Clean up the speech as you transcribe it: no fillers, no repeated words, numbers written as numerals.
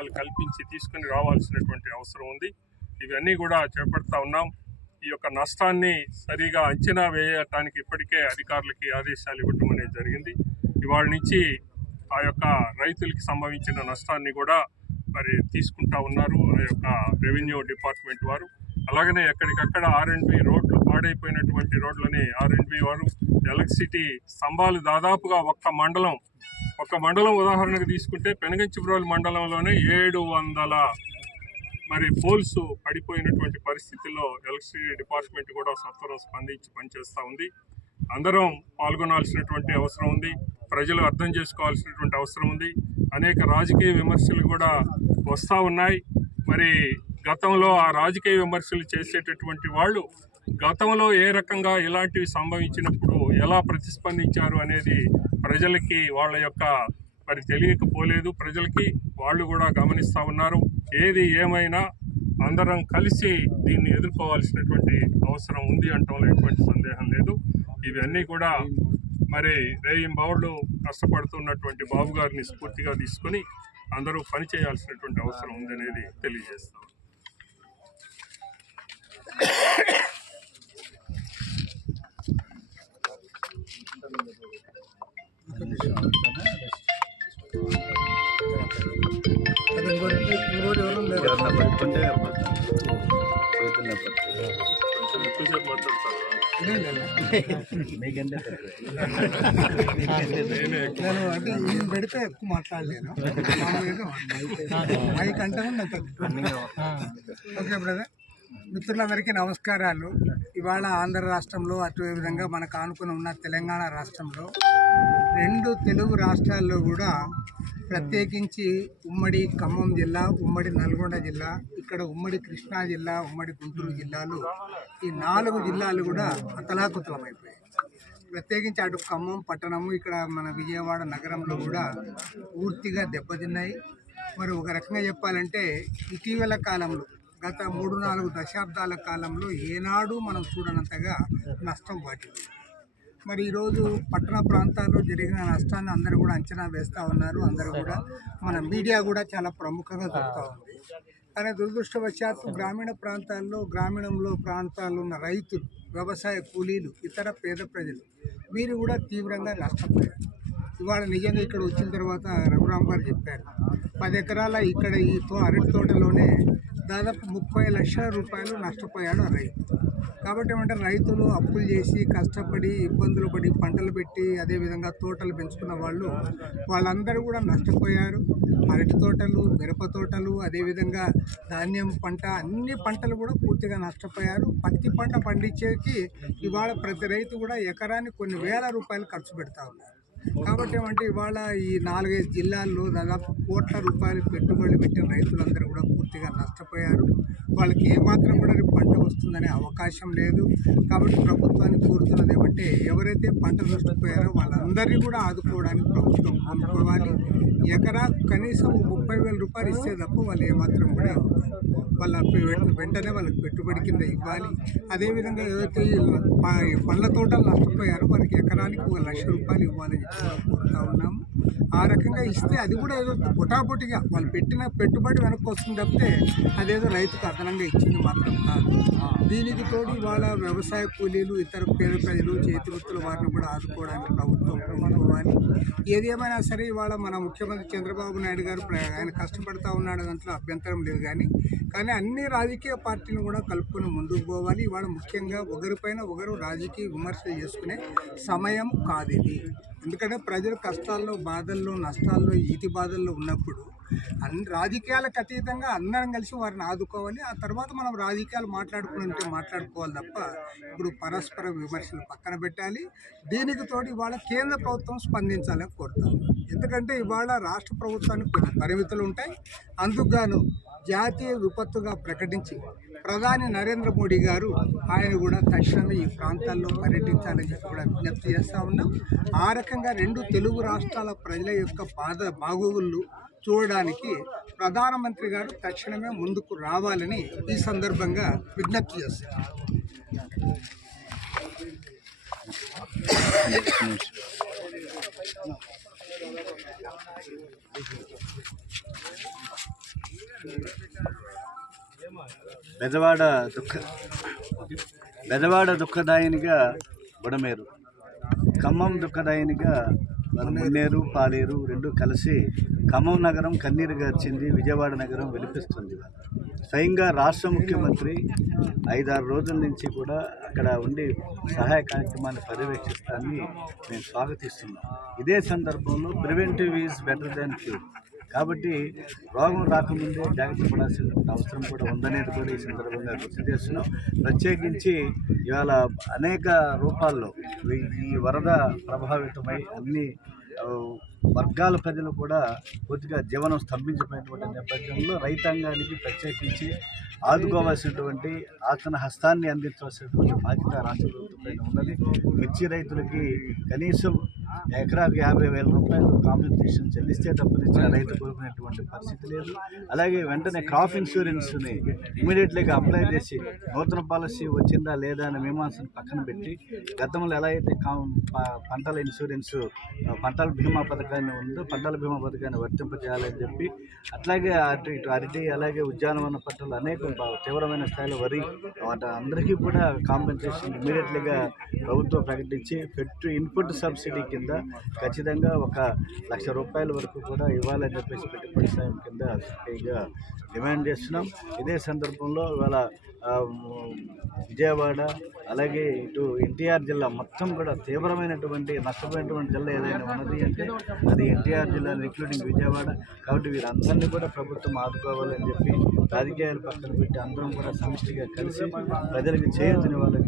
కల్పించి తీసుకుని రావాల్సినటువంటి అవసరం ఉంది. ఇవన్నీ కూడా చేపడతా ఉన్నాం. ఈ యొక్క నష్టాన్ని సరిగా అంచనా వేయటానికి ఇప్పటికే అధికారులకి ఆదేశాలు ఇవ్వటం అనేది జరిగింది. ఇవాళ నుంచి ఆ యొక్క రైతులకి సంభవించిన నష్టాన్ని కూడా మరి తీసుకుంటా ఉన్నారు ఆ యొక్క రెవెన్యూ డిపార్ట్మెంట్ వారు. అలాగనే ఎక్కడికక్కడ R&B రోడ్లు, పాడైపోయినటువంటి రోడ్లని R&B వారు, ఎలక్ట్రిసిటీ స్తంభాలు దాదాపుగా ఒక్క మండలం ఉదాహరణకు తీసుకుంటే పెనగంచిప్రోలు మండలంలోనే 700 మరి పోల్స్ పడిపోయినటువంటి పరిస్థితుల్లో ఎలక్ట్రిసిటీ డిపార్ట్మెంట్ కూడా సత్వరం స్పందించి పనిచేస్తూ ఉంది. అందరం పాల్గొనాల్సినటువంటి అవసరం ఉంది. ప్రజలు అర్థం చేసుకోవాల్సినటువంటి అవసరం ఉంది. అనేక రాజకీయ విమర్శలు కూడా వస్తూ ఉన్నాయి. మరి గతంలో ఆ రాజకీయ విమర్శలు చేసేటటువంటి వాళ్ళు గతంలో ఏ రకంగా ఇలాంటివి సంభవించినప్పుడు ఎలా ప్రతిస్పందించారు అనేది ప్రజలకి వాళ్ళ యొక్క మరి తెలియకపోలేదు. ప్రజలకి వాళ్ళు కూడా గమనిస్తూ ఉన్నారు. ఏది ఏమైనా అందరం కలిసి దీన్ని ఎదుర్కోవాల్సినటువంటి అవసరం ఉంది అనటంలో ఎటువంటి సందేహం లేదు. ఇవన్నీ కూడా మరి రేయింబవళ్ళు కష్టపడుతున్నటువంటి బాబు గారిని స్ఫూర్తిగా తీసుకొని అందరూ పనిచేయాల్సినటువంటి అవసరం ఉందనేది తెలియజేస్తాం. నేను అంటే నేను పెడితే ఎక్కువ మాట్లాడలేను. మైక్ అంటే ఓకే బ్రదర్. మిత్రులందరికీ నమస్కారాలు. ఇవాళ ఆంధ్ర రాష్ట్రంలో అటు విధంగా మనకు ఆనుకుని ఉన్న తెలంగాణ రాష్ట్రంలో 2 తెలుగు రాష్ట్రాల్లో కూడా ప్రత్యేకించి ఉమ్మడి ఖమ్మం జిల్లా, ఉమ్మడి నల్గొండ జిల్లా, ఇక్కడ ఉమ్మడి కృష్ణా జిల్లా, ఉమ్మడి గుంటూరు జిల్లాలు, ఈ 4 జిల్లాలు కూడా అతలాకుతలమైపోయాయి. ప్రత్యేకించి అటు ఖమ్మం పట్టణము, ఇక్కడ మన విజయవాడ నగరంలో కూడా పూర్తిగా దెబ్బతిన్నాయి. మరి ఒక రకంగా చెప్పాలంటే ఇటీవల కాలంలో గత 3-4 దశాబ్దాల కాలంలో ఏనాడు మనం చూడనంతగా నష్టం వాటిల్లింది. మరి ఈరోజు పట్టణ ప్రాంతాల్లో జరిగిన నష్టాన్ని అందరూ కూడా అంచనా వేస్తూ ఉన్నారు. అందరూ కూడా మన మీడియా కూడా చాలా ప్రముఖంగా చూస్తూ ఉంది. కానీ దురదృష్టవశాత్తు గ్రామీణ ప్రాంతాల్లో ఉన్న రైతులు, వ్యవసాయ కూలీలు, ఇతర పేద ప్రజలు వీరు కూడా తీవ్రంగా నష్టపోయారు. ఇవాళ నిజంగా ఇక్కడ వచ్చిన తర్వాత రఘురామ్ గారు చెప్పారు, 10 ఎకరాల ఇక్కడ ఈ అరటి తోటలోనే దాదాపు 30 లక్షల రూపాయలు నష్టపోయాడు రైతు. కాబట్టి ఏమంటే రైతులు అప్పులు చేసి కష్టపడి ఇబ్బందులు పడి పంటలు పెట్టి అదేవిధంగా తోటలు పెంచుకున్న వాళ్ళందరూ కూడా నష్టపోయారు. అరటి తోటలు, మిరప తోటలు, అదేవిధంగా ధాన్యం పంట, అన్ని పంటలు కూడా పూర్తిగా నష్టపోయారు. పత్తి పంట పండించేకి ఇవాళ ప్రతి రైతు కూడా ఎకరానికి కొన్ని వేల రూపాయలు ఖర్చు పెడతా ఉన్నారు. కాబట్టి ఏమంటే ఇవాళ ఈ 4-5 జిల్లాల్లో దాదాపు కోట్ల రూపాయలు పెట్టుబడులు పెట్టిన రైతులందరూ కూడా పూర్తిగా నష్టపోయారు. వాళ్ళకి ఏమాత్రం కూడా పంట వస్తుందనే అవకాశం లేదు. కాబట్టి ప్రభుత్వాన్ని కోరుతున్నది ఏమంటే ఎవరైతే పంట నష్టపోయారో వాళ్ళందరినీ కూడా ఆదుకోవడానికి ప్రభుత్వం అనుకోవాలి. ఎకరా కనీసం 30,000 రూపాయలు ఇస్తే తప్ప వాళ్ళు ఏమాత్రం కూడా వాళ్ళ వెంటనే వాళ్ళకి పెట్టుబడి కింద ఇవ్వాలి. అదేవిధంగా ఏదైతే పండ్ల తోటలు నష్టపోయారో వారికి ఎకరానికి 1 లక్ష రూపాయలు ఇవ్వాలని కోరుతా ఉన్నాము. ఆ రకంగా ఇస్తే అది కూడా ఏదో పొటాపొటిగా వాళ్ళు పెట్టిన పెట్టుబడి వెనక్కి వస్తుంది తప్పితే అదేదో రైతుకు అదనంగా ఇచ్చింది మాత్రం కాదు. దీనికి తోడు ఇవాళ వ్యవసాయ కూలీలు, ఇతర పేద ప్రజలు, చేతి వృత్తుల వారిని కూడా ఆదుకోవడానికి ప్రభుత్వం ప్రభుత్వాన్ని ఏది ఏమైనా సరే ఇవాళ మన ముఖ్యమంత్రి చంద్రబాబు నాయుడు గారు ఆయన కష్టపడతా ఉన్నాడు, దాంట్లో అభ్యంతరం లేదు. కానీ అన్ని రాజకీయ పార్టీలు కూడా కలుపుకొని ముందుకు పోవాలి. ఇవాళ ముఖ్యంగా ఒకరిపైన ఒకరు రాజకీయ విమర్శలు చేసుకునే సమయం కాదు ఇది. ఎందుకంటే ప్రజలు కష్టాల్లో, బాధల్లో, నష్టాల్లో, ఈతి బాధల్లో ఉన్నప్పుడు అన్ని రాజకీయాలకు అతీతంగా అందరం కలిసి వారిని ఆదుకోవాలి. ఆ తర్వాత మనం రాజకీయాలు మాట్లాడుకోవాలి తప్ప ఇప్పుడు పరస్పర విమర్శలు పక్కన పెట్టాలి. దీనికి తోడు ఇవాళ కేంద్ర ప్రభుత్వం స్పందించాలని కోరుతాం. ఎందుకంటే ఇవాళ రాష్ట్ర ప్రభుత్వానికి కొన్ని పరిమితులు ఉంటాయి. అందుకు జాతీయ విపత్తుగా ప్రకటించి ప్రధాని నరేంద్ర మోడీ గారు ఆయన కూడా తక్షణమే ఈ ప్రాంతాల్లో పర్యటించాలని చెప్పి కూడా విజ్ఞప్తి చేస్తూ ఉన్నాం. ఆ రకంగా 2 తెలుగు రాష్ట్రాల ప్రజల యొక్క బాగోగులు చూడడానికి ప్రధానమంత్రి గారు తక్షణమే ముందుకు రావాలని ఈ సందర్భంగా విజ్ఞప్తి చేస్తారు. బెజవాడ దుఃఖదాయినిగా బుడమేరు, ఖమ్మం దుఃఖదాయినిగా మున్నేరు పాలేరు రెండు కలిసి ఖమ్మం నగరం కన్నీరు గార్చింది, విజయవాడ నగరం విలిపిస్తుంది. స్వయంగా రాష్ట్ర ముఖ్యమంత్రి 5-6 రోజుల నుంచి కూడా అక్కడ ఉండి సహాయ కార్యక్రమాన్ని పర్యవేక్షిస్తానని మేము స్వాగతిస్తున్నాం. ఇదే సందర్భంలో preventive is better than cure కాబట్టి రోగం రాకముందే జాగ్రత్త పడాల్సిన అవసరం కూడా ఉందనేది కూడా ఈ సందర్భంగా గుర్తు చేస్తున్నాం. ప్రత్యేకించి ఇవాళ అనేక రూపాల్లో ఈ వరద ప్రభావితమై అన్ని వర్గాల ప్రజలు కూడా పూర్తిగా జీవనం స్తంభించిపోయినటువంటి నేపథ్యంలో రైతాంగానికి ప్రత్యేకించి ఆదుకోవాల్సినటువంటి ఆతన హస్తాన్ని అందించవలసినటువంటి బాధ్యత రాష్ట్ర ప్రభుత్వంపైన ఉన్నది. మిర్చి రైతులకి కనీసం ఎకరాకు 50,000 రూపాయలు కాంపెన్సేషన్ చెల్లిస్తే తప్పనిచ్చిన రైతు కోరుకునేటువంటి పరిస్థితి లేదు. అలాగే వెంటనే క్రాప్ ఇన్సూరెన్స్ని ఇమీడియట్లీగా అప్లై చేసి నూతన పాలసీ వచ్చిందా లేదా అనే మీమాంసను పక్కన పెట్టి గతంలో ఎలా అయితే పంటల ఇన్సూరెన్స్ పంటల బీమా పథకాన్ని ఉందో పంటల బీమా పథకాన్ని వర్తింపజేయాలని చెప్పి, అట్లాగే అటు ఇటు అరటి అలాగే ఉద్యానవన పంటలు అనేక తీవ్రమైన స్థాయిలో వరి వాటి అందరికీ కూడా కాంపెన్సేషన్ ఇమీడియట్లీగా ప్రభుత్వం ప్రకటించి ఇన్పుట్ సబ్సిడీ కింద ఖచ్చితంగా 1,00,000 రూపాయల వరకు కూడా ఇవ్వాలని చెప్పేసి పెట్టుబడి సాయం కింద పైగా డిమాండ్ చేస్తున్నాం. ఇదే సందర్భంలో ఇవాళ విజయవాడ అలాగే ఇటు ఎన్టీఆర్ జిల్లా మొత్తం కూడా తీవ్రమైనటువంటి నష్టపోయినటువంటి జిల్లా ఏదైనా ఉన్నది అంటే అది ఎన్టీఆర్ జిల్లా ఇంక్లూడింగ్ విజయవాడ. కాబట్టి వీరందరినీ కూడా ప్రభుత్వం ఆదుకోవాలని చెప్పి రాజకీయాలు పక్కన పెట్టి అందరం కూడా సమిష్టిగా కలిసి ప్రజలకు చేయూతనివ్వాలని